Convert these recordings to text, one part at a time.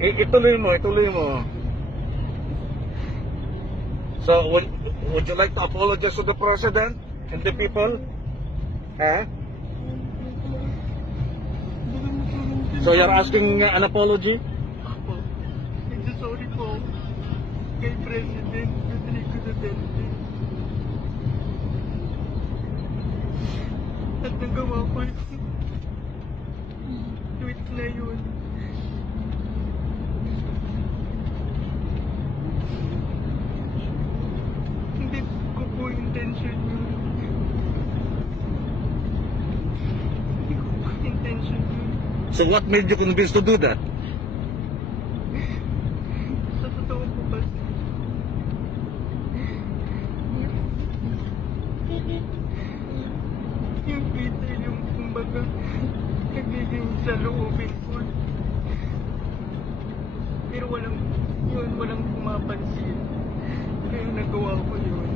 Ituloy mo, ituloy mo. So, would you like to apologize to the President and the people? Huh? So you're asking an apology? Ako, nagsasorry po kay President Rodrigo Duterte. At nagawa ko yung tweet na yun. Hindi ko po intention yun. Hindi ko po intention yun. So what made you convinced to do that? Sa totoo po kasi, yung Peter, yung kumbaga, nagiging saloobin ko. Pero walang pumapansin. Kaya nagawa ko yun.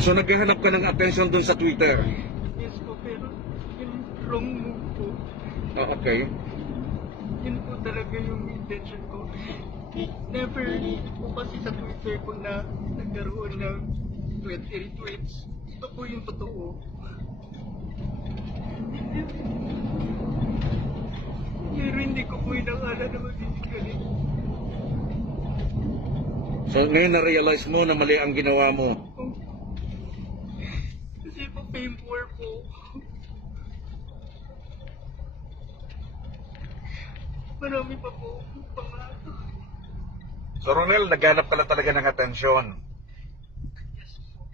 So naghahanap ka ng attention dun sa Twitter? Yes po, pero yung wrong move po. Oh, okay. Yun po talaga yung intention ko. Never po kasi sa Twitter ko na nagkaroon ng 20 retweets. Ito po yung totoo. Pero hindi ko po inakala na magiging galit. So ngayon na-realize mo na mali ang ginawa mo. Kasi po fame war po. Marami pa po pangato. So Ronel, naghanap ka lang talaga ng atensyon. Yes po.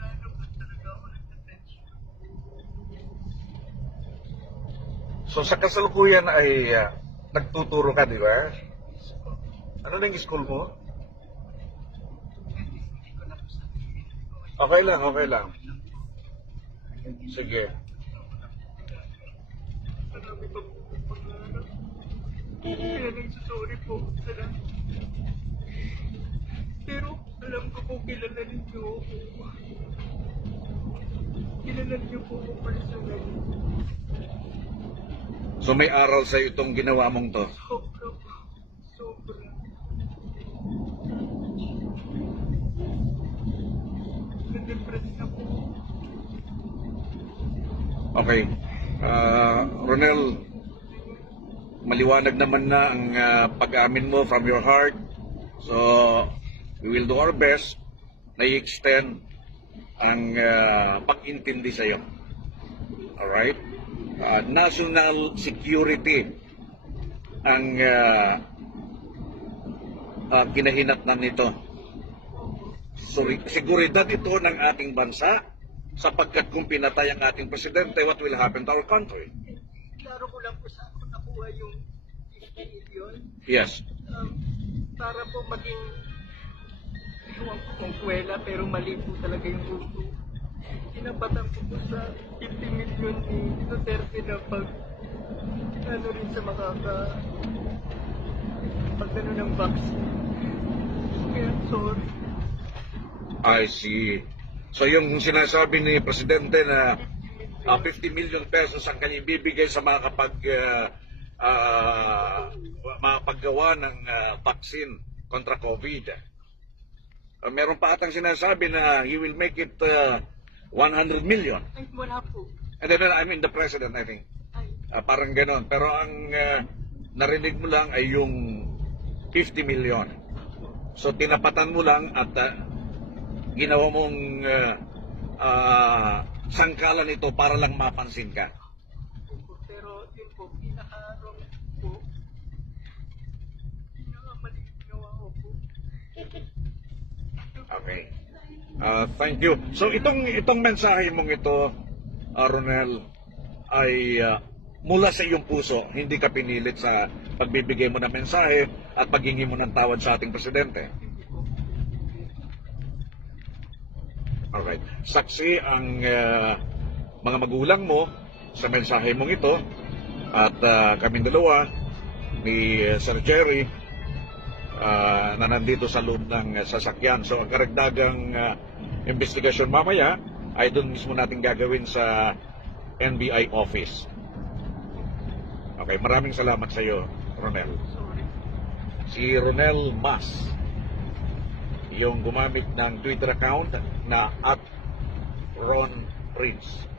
Naghanap na talaga ako ng attention. So sa kasalukuyan ay nagtuturo ka, di ba? Yes po. Ano na yung school mo? Hindi ko na po sabihin. Okay lang, okay lang. Sige. Marami pa po pangato. Kaya nagsasorry po sa lahat. Pero alam ko po kilala ninyo ako. Kilala niyo po ako personally. So may aral sa itong ginawa mong to. Sobra po. Sobra. Na-depress na po. Okay. Ronel, maliwanag naman na ang pag-amin mo from your heart. So, we will do our best na i-extend ang pag-intindi sa iyo. Alright? National security ang kinahinatnan nito. So, seguridad ito ng ating bansa sapagkat kung pinatay ang ating presidente, what will happen to our country? Klaro ko lang po sa ako nakuha yung 50 million. Yes. Para po maging iwan ko kung kwela pero mali po talaga yung gusto. Tinapatan ko po sa 50 million ni Duterte na pag ano rin sa pag ano ng vaccine. Kaya sorry. I see. So yung sinasabi ni Presidente na 50 million pesos ang kanyang bibigay sa mga paggawa ng vaccine kontra COVID. Meron pa atang sinasabi na he will make it 100 million. Ay, wala po. And then I mean the President, I think. Ay, Parang ganon. Pero ang narinig mo lang ay yung 50 million. So tinapatan mo lang at ginawa mong sangkalan ito para lang mapansin ka. pero yun po, pinaka-wrong po. Pinaka-mali ginawa ko po. Okay. Thank you. So itong mensahe mong ito, Ronel, ay mula sa iyong puso, hindi ka pinilit sa pagbibigay mo ng mensahe at paghingi mo ng tawad sa ating presidente. Alright. Saksi ang mga magulang mo sa mensahe mong ito at kaming dalawa ni Sir Jerry na nandito sa loob ng sasakyan. So ang karagdagang investigasyon mamaya ay doon mismo natin gagawin sa NBI office. Okay, maraming salamat sa iyo, Ronel. Sorry. si Ronel Mas, yung gumamit ng Twitter account na @RonPrince.